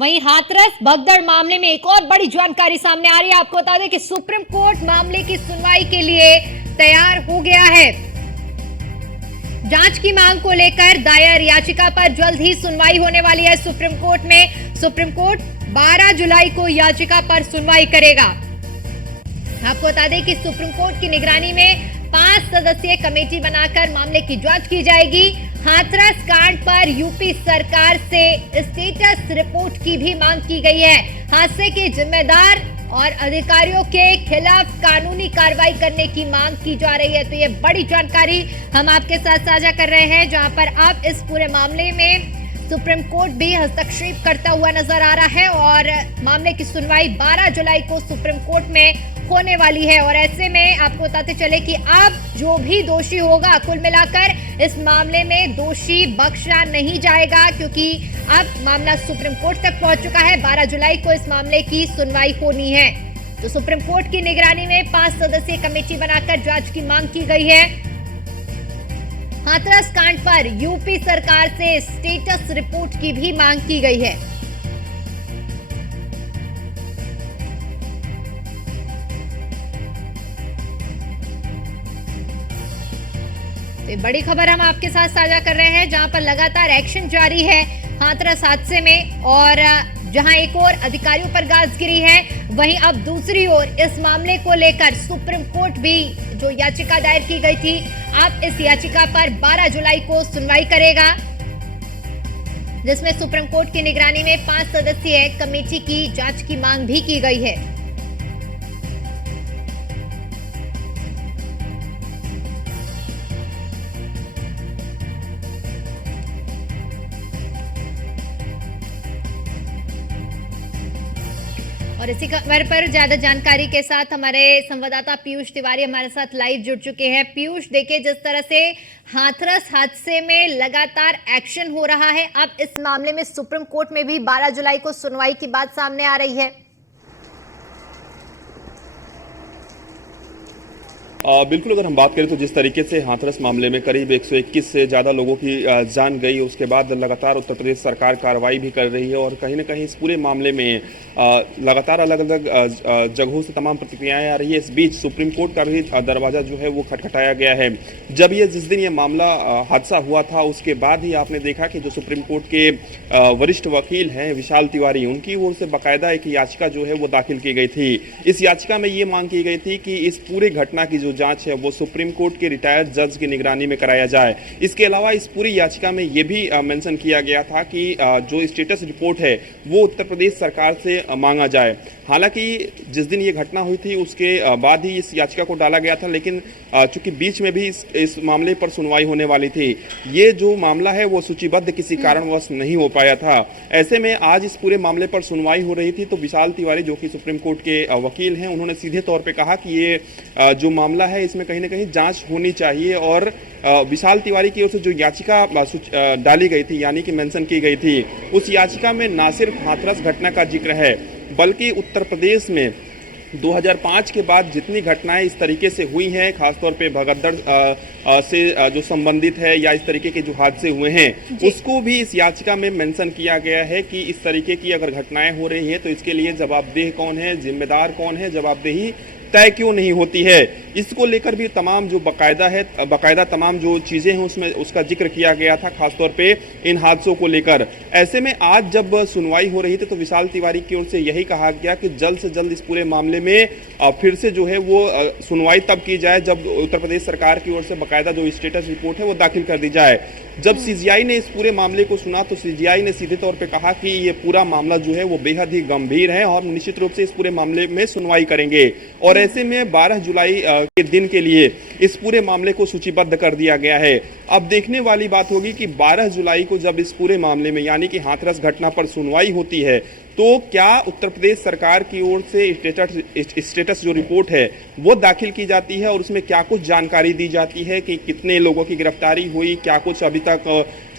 वहीं हाथरस भगदड़ मामले में एक और बड़ी जानकारी सामने आ रही है। आपको बता दें कि सुप्रीम कोर्ट मामले की सुनवाई के लिए तैयार हो गया है। जांच की मांग को लेकर दायर याचिका पर जल्द ही सुनवाई होने वाली है सुप्रीम कोर्ट में। सुप्रीम कोर्ट 12 जुलाई को याचिका पर सुनवाई करेगा। आपको बता दें कि सुप्रीम कोर्ट की निगरानी में 5 सदस्यीय कमेटी बनाकर मामले की जांच की जाएगी। हाथरस कांड पर यूपी सरकार से स्टेटस रिपोर्ट की भी मांग की गई है। हादसे के जिम्मेदार और अधिकारियों के खिलाफ कानूनी कार्रवाई करने की मांग की जा रही है। तो ये बड़ी जानकारी हम आपके साथ साझा कर रहे हैं, जहां पर अब इस पूरे मामले में सुप्रीम कोर्ट भी हस्तक्षेप करता हुआ नजर आ रहा है और मामले की सुनवाई 12 जुलाई को सुप्रीम कोर्ट में होने वाली है। और ऐसे में आपको बताते चले कि अब जो भी दोषी होगा, कुल मिलाकर इस मामले में दोषी बख्शा नहीं जाएगा, क्योंकि अब मामला सुप्रीम कोर्ट तक पहुंच चुका है। 12 जुलाई को इस मामले की सुनवाई होनी है। तो सुप्रीम कोर्ट की निगरानी में 5 सदस्यीय कमेटी बनाकर जांच की मांग की गई है। हाथरस कांड पर यूपी सरकार से स्टेटस रिपोर्ट की भी मांग की गई है। तो बड़ी खबर हम आपके साथ साझा कर रहे हैं, जहां पर लगातार एक्शन जारी है हाथरस हादसे में, और जहां एक और अधिकारियों पर गाज गिरी है, वहीं अब दूसरी ओर इस मामले को लेकर सुप्रीम कोर्ट भी जो याचिका दायर की गई थी, अब इस याचिका पर 12 जुलाई को सुनवाई करेगा, जिसमें सुप्रीम कोर्ट की निगरानी में 5 सदस्यीय कमेटी की जांच की मांग भी की गई है। और इसी खबर पर ज्यादा जानकारी के साथ हमारे संवाददाता पीयूष तिवारी हमारे साथ लाइव जुड़ चुके हैं। पीयूष, देखिए जिस तरह से हाथरस हादसे में लगातार एक्शन हो रहा है, अब इस मामले में सुप्रीम कोर्ट में भी 12 जुलाई को सुनवाई की बात सामने आ रही है। बिल्कुल, अगर हम बात करें तो जिस तरीके से हाथरस मामले में करीब 121 से ज़्यादा लोगों की जान गई, उसके बाद लगातार उत्तर प्रदेश सरकार कार्रवाई भी कर रही है और कहीं ना कहीं इस पूरे मामले में लगातार अलग अलग जगहों से तमाम प्रतिक्रियाएं आ रही है। इस बीच सुप्रीम कोर्ट का भी दरवाज़ा जो है वो खटखटाया गया है। जब जिस दिन ये मामला हादसा हुआ था, उसके बाद ही आपने देखा कि जो सुप्रीम कोर्ट के वरिष्ठ वकील हैं विशाल तिवारी, उनकी ओर से बाकायदा एक याचिका जो है वो दाखिल की गई थी। इस याचिका में ये मांग की गई थी कि इस पूरे घटना की जो जांच है वो सुप्रीम कोर्ट के रिटायर्ड जज की निगरानी में कराया जाए। इसके अलावा इस पूरी याचिका में ये भी मेंशन किया गया था कि जो स्टेटस रिपोर्ट है वो उत्तर प्रदेश सरकार से मांगा जाए। हालांकि जिस दिन ये घटना हुई थी उसके बाद ही इस याचिका को डाला गया था, लेकिन चूंकि बीच में भी इस मामले पर सुनवाई होने वाली थी, ये जो मामला है वो सूचीबद्ध किसी कारणवश नहीं हो पाया था। ऐसे में आज इस पूरे मामले पर सुनवाई हो रही थी, तो विशाल तिवारी जो कि सुप्रीम कोर्ट के वकील हैं, उन्होंने सीधे तौर पर कहा कि ये जो मामला है इसमें कहीं ना कहीं जांच होनी चाहिए। और विशाल तिवारी की ओर से जो याचिका डाली गई थी, यानी कि मेंशन की गई थी, उस याचिका में ना सिर्फ हाथरस घटना का जिक्र है, बल्कि उत्तर प्रदेश में 2005 के बाद जितनी घटनाएं इस तरीके से हुई हैं, खासतौर पे भगदड़ से जो संबंधित है या इस तरीके के जो हादसे हुए हैं, उसको भी इस याचिका में मेंशन किया गया है कि इस तरीके की अगर घटनाएं हो रही है तो इसके लिए जवाबदेह कौन है, जिम्मेदार कौन है, जवाबदेही तय क्यों नहीं होती है। इसको लेकर भी तमाम जो बाकायदा तमाम जो चीज़ें हैं उसमें उसका जिक्र किया गया था, खासतौर पे इन हादसों को लेकर। ऐसे में आज जब सुनवाई हो रही थी तो विशाल तिवारी की ओर से यही कहा गया कि जल्द से जल्द इस पूरे मामले में फिर से जो है वो सुनवाई तब की जाए जब उत्तर प्रदेश सरकार की ओर से बाकायदा जो स्टेटस रिपोर्ट है वो दाखिल कर दी जाए। जब सीजीआई ने इस पूरे मामले को सुना तो सीजीआई ने सीधे तौर पे कहा कि ये पूरा मामला जो है वो बेहद ही गंभीर है और निश्चित रूप से इस पूरे मामले में सुनवाई करेंगे। और ऐसे में 12 जुलाई के दिन के लिए इस पूरे मामले को सूचीबद्ध कर दिया गया है। अब देखने वाली बात होगी कि 12 जुलाई को जब इस पूरे मामले में यानी कि हाथरस घटना पर सुनवाई होती है तो क्या उत्तर प्रदेश सरकार की ओर से स्टेटस जो रिपोर्ट है वो दाखिल की जाती है और उसमें क्या कुछ जानकारी दी जाती है कि कितने लोगों की गिरफ्तारी हुई, क्या कुछ अभी तक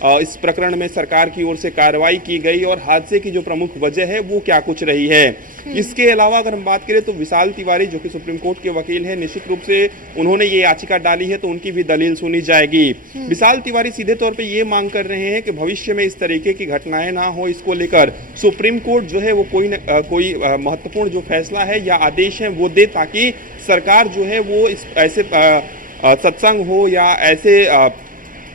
इस प्रकरण में सरकार की ओर से कार्रवाई की गई और हादसे की जो प्रमुख वजह है वो क्या कुछ रही है। इसके अलावा अगर हम बात करें तो विशाल तिवारी जो कि सुप्रीम कोर्ट के वकील हैं, निश्चित रूप से उन्होंने ये याचिका डाली है तो उनकी भी दलील सुनी जाएगी। विशाल तिवारी सीधे तौर पे ये मांग कर रहे हैं कि भविष्य में इस तरीके की घटनाएं ना हो, इसको लेकर सुप्रीम कोर्ट जो है वो कोई महत्वपूर्ण जो फैसला है या आदेश है वो दे, ताकि सरकार जो है वो इस ऐसे सत्संग हो या ऐसे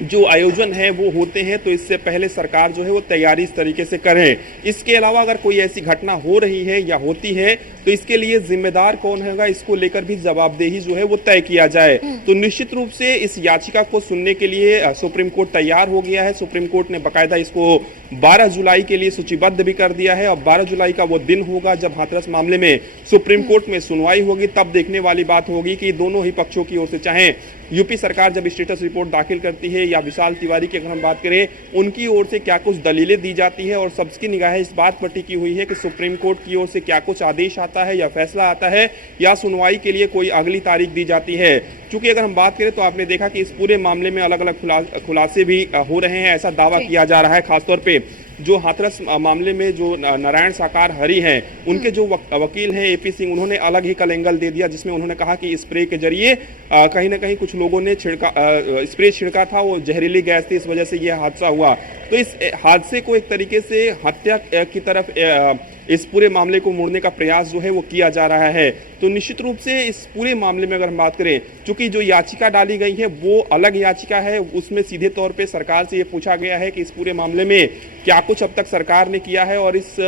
जो आयोजन है वो होते हैं तो इससे पहले सरकार जो है वो तैयारी इस तरीके से करे। इसके अलावा अगर कोई ऐसी घटना हो रही है या होती है तो इसके लिए जिम्मेदार कौन होगा, इसको लेकर भी जवाबदेही जो है वो तय किया जाए। तो निश्चित रूप से इस याचिका को सुनने के लिए सुप्रीम कोर्ट तैयार हो गया है। सुप्रीम कोर्ट ने बाकायदा इसको 12 जुलाई के लिए सूचीबद्ध भी कर दिया है और 12 जुलाई का वो दिन होगा जब हाथरस मामले में सुप्रीम कोर्ट में सुनवाई होगी। तब देखने वाली बात होगी कि दोनों ही पक्षों की ओर से, चाहे यूपी सरकार जब स्टेटस रिपोर्ट दाखिल करती है या विशाल तिवारी की अगर हम बात करें, उनकी ओर से क्या कुछ दलीलें दी जाती है और सबकी निगाहें इस बात पर टिकी हुई है कि सुप्रीम कोर्ट की ओर से क्या कुछ आदेश आता है या फैसला आता है या सुनवाई के लिए कोई अगली तारीख दी जाती है। चूंकि अगर हम बात करें तो आपने देखा कि इस पूरे मामले में अलग अलग खुलासे भी हो रहे हैं, ऐसा दावा किया जा रहा है। खासतौर पे जो हाथरस मामले में जो नारायण साकार हरि हैं, उनके जो वकील हैं एपी सिंह, उन्होंने अलग ही कल एंगल दे दिया, जिसमें उन्होंने कहा कि स्प्रे के जरिए कहीं ना कहीं कुछ लोगों ने स्प्रे छिड़का था, वो जहरीली गैस थी, इस वजह से यह हादसा हुआ। तो इस हादसे को एक तरीके से हत्या की तरफ इस पूरे मामले को मोड़ने का प्रयास जो है वो किया जा रहा है। तो निश्चित रूप से इस पूरे मामले में अगर हम बात करें, चूंकि जो याचिका डाली गई है वो अलग याचिका है, उसमें सीधे तौर पे सरकार से ये पूछा गया है कि इस पूरे मामले में क्या कुछ अब तक सरकार ने किया है और इस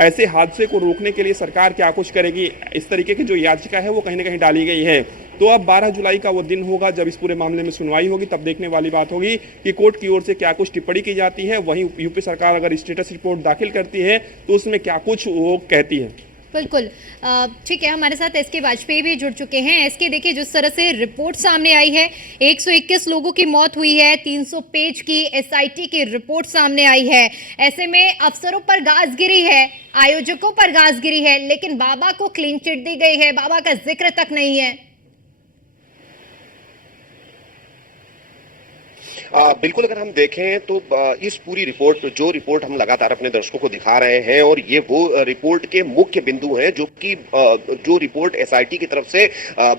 ऐसे हादसे को रोकने के लिए सरकार क्या कुछ करेगी। इस तरीके की जो याचिका है वो कहीं ना कहीं डाली गई है। तो अब 12 जुलाई का वो दिन होगा जब इस पूरे मामले में सुनवाई होगी, तब देखने वाली बात होगी कि कोर्ट की ओर से क्या कुछ टिप्पणी की जाती है। वहीं यूपी सरकार अगर स्टेटस रिपोर्ट दाखिल करती है तो उसमें क्या कुछ वो कहती है। बिल्कुल ठीक है, हमारे साथ एसके वाजपेयी भी जुड़ चुके हैं। एसके, देखिए जिस तरह से रिपोर्ट सामने आई है, 121 लोगों की मौत हुई है, 300 पेज की एसआईटी की रिपोर्ट सामने आई है। ऐसे में अफसरों पर गाज गिरी है, आयोजकों पर गाज गिरी है, लेकिन बाबा को क्लीन चिट दी गई है, बाबा का जिक्र तक नहीं है। बिल्कुल, अगर हम देखें तो इस पूरी रिपोर्ट हम लगातार अपने दर्शकों को दिखा रहे हैं और ये वो रिपोर्ट के मुख्य बिंदु हैं जो कि जो रिपोर्ट एसआईटी की तरफ से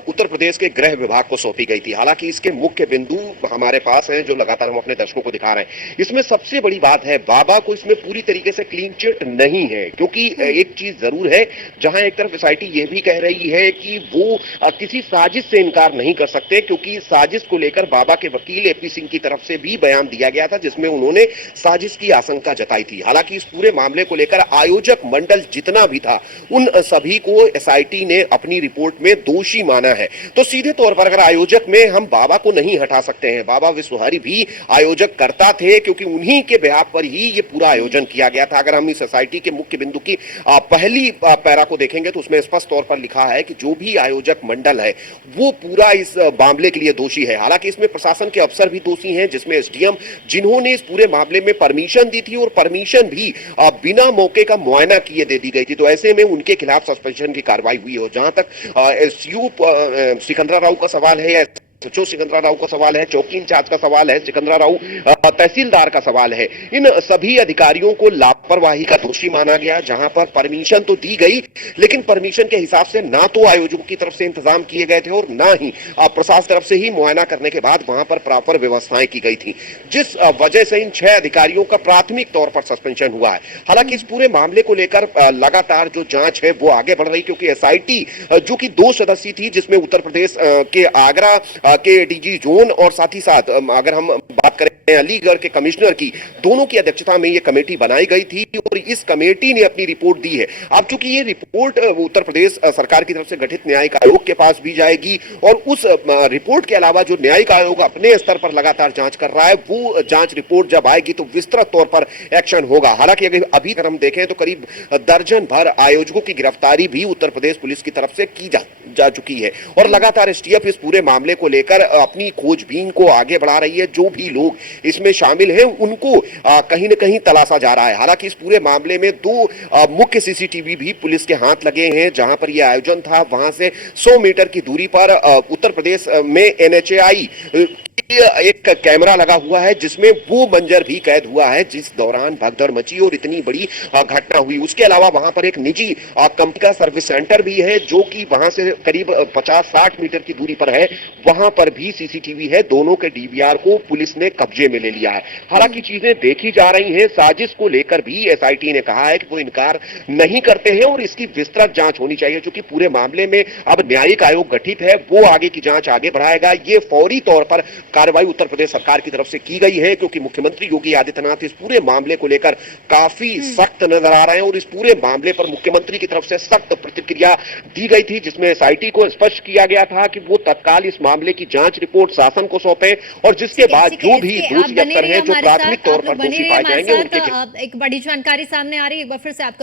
उत्तर प्रदेश के गृह विभाग को सौंपी गई थी। हालांकि इसके मुख्य बिंदु हमारे पास हैं जो लगातार हम अपने दर्शकों को दिखा रहे हैं। इसमें सबसे बड़ी बात है, बाबा को इसमें पूरी तरीके से क्लीन चिट नहीं है, क्योंकि एक चीज जरूर है, जहां एक तरफ एसआईटी ये भी कह रही है कि वो किसी साजिश से इनकार नहीं कर सकते, क्योंकि साजिश को लेकर बाबा के वकील एपी सिंह की तरफ से भी बयान दिया गया था जिसमें उन्होंने साजिश की आशंका जताई थी। हालांकि इस पूरे मामले को लेकर आयोजक मंडल जितना भी था उन सभी को एसआईटी ने अपनी रिपोर्ट में दोषी माना है। तो सीधे तौर पर अगर आयोजक में हम बाबा को नहीं हटा सकते हैं, बाबा विश्वहरि भी आयोजक करता थे क्योंकि उन्हीं के बिहाफ पर ही ये पूरा आयोजन किया गया था। अगर हम इस एसआईटी के मुख्य बिंदु की पहली पैरा को देखेंगे तो उसमें स्पष्ट तौर पर लिखा है कि जो भी आयोजक मंडल है वो पूरा इस मामले के लिए दोषी है। हालांकि इसमें प्रशासन के अफसर भी दोषी हैं, जिसमें एसडीएम, जिन्होंने इस पूरे मामले में परमिशन दी थी और परमिशन भी बिना मौके का मुआयना किए दे दी गई थी। तो ऐसे में उनके खिलाफ सस्पेंशन की कार्रवाई हुई हो। जहां तक एसयू सिकंदरा राव का सवाल है या सचिव सिकंदरा राव का सवाल है, चौकी इंचार्ज का सवाल है, सिकंदरा राव तहसीलदार का सवाल है, इन सभी अधिकारियों को लापरवाही का दोषी माना गया। जहां पर परमिशन तो दी गई लेकिन परमिशन के हिसाब से ना तो आयोजकों की तरफ से इंतजाम किए गए थे और ना ही प्रशासन तरफ से ही मुआयना करने के बाद वहां पर प्रॉपर व्यवस्थाएं की गई थी, जिस वजह से इन 6 अधिकारियों का प्राथमिक तौर पर सस्पेंशन हुआ है। हालांकि इस पूरे मामले को लेकर लगातार जो जांच है वो आगे बढ़ रही, क्योंकि एसआईटी जो कि 2 सदस्यीय थी, जिसमें उत्तर प्रदेश के आगरा के डीजी जोन और साथ ही साथ अगर हम बात करें अलीगढ़ के कमिश्नर की, दोनों की अध्यक्षता में यह कमेटी बनाई गई थी और इस कमेटी ने अपनी रिपोर्ट दी है। अब चूंकि ये रिपोर्ट उत्तर प्रदेश सरकार की तरफ से गठित न्यायिक आयोग के पास भी जाएगी और उस रिपोर्ट के अलावा जो न्यायिक आयोग अपने स्तर पर लगातार जांच कर रहा है, वो जांच रिपोर्ट जब आएगी तो विस्तृत तौर पर एक्शन होगा। हालांकि अभी अगर हम देखें तो करीब दर्जन भर आयोजकों की गिरफ्तारी भी उत्तर प्रदेश पुलिस की तरफ से की जा चुकी है और लगातार एसटीएफ इस पूरे मामले को लेकर अपनी खोजबीन को आगे बढ़ा रही है। जो भी लोग इसमें शामिल हैं उनको कहीं न कहीं तलाशा जा रहा है। हालांकि इस पूरे मामले में 2 मुख्य सीसीटीवी भी पुलिस के हाथ लगे हैं। जहां पर यह आयोजन था वहां से 100 मीटर की दूरी पर उत्तर प्रदेश में एनएचएआई एक कैमरा लगा हुआ है जिसमें वो मंजर भी कैद हुआ है जिस दौरान भगदड़ मची और इतनी बड़ी घटना हुई। उसके अलावा वहां पर एक निजी कंपनी का सर्विस सेंटर भी है जो कि वहां से करीब 50-60 मीटर की दूरी पर है। वहां पर भी सीसीटीवी है। दोनों के डीवीआर को पुलिस ने कब्जे में ले लिया है। हालांकि चीजें देखी जा रही हैं। साजिश को लेकर भी एसआईटी ने कहा है कि वो इनकार नहीं करते हैं और इसकी विस्तृत जांच होनी चाहिए, क्योंकि पूरे मामले में अब न्यायिक आयोग गठित है, वो आगे की जांच आगे बढ़ाएगा। ये फौरी तौर पर कार्रवाई उत्तर प्रदेश सरकार की तरफ से की गई है, क्योंकि मुख्यमंत्री योगी आदित्यनाथ इस पूरे मामले को लेकर काफी सख्त नजर आ रहे हैं और इस पूरे मामले पर मुख्यमंत्री की तरफ से सख्त प्रतिक्रिया दी गई थी, जिसमें एसआईटी को स्पष्ट किया गया था कि वो तत्काल इस मामले की जांच रिपोर्ट शासन को सौंपे और जिसके बाद जो भी दोषी अफसर हैं जो प्राथमिक तौर पर दोषी पाए जाएंगे उनके एक बड़ी जानकारी सामने आ रही है। एक बार फिर से आपका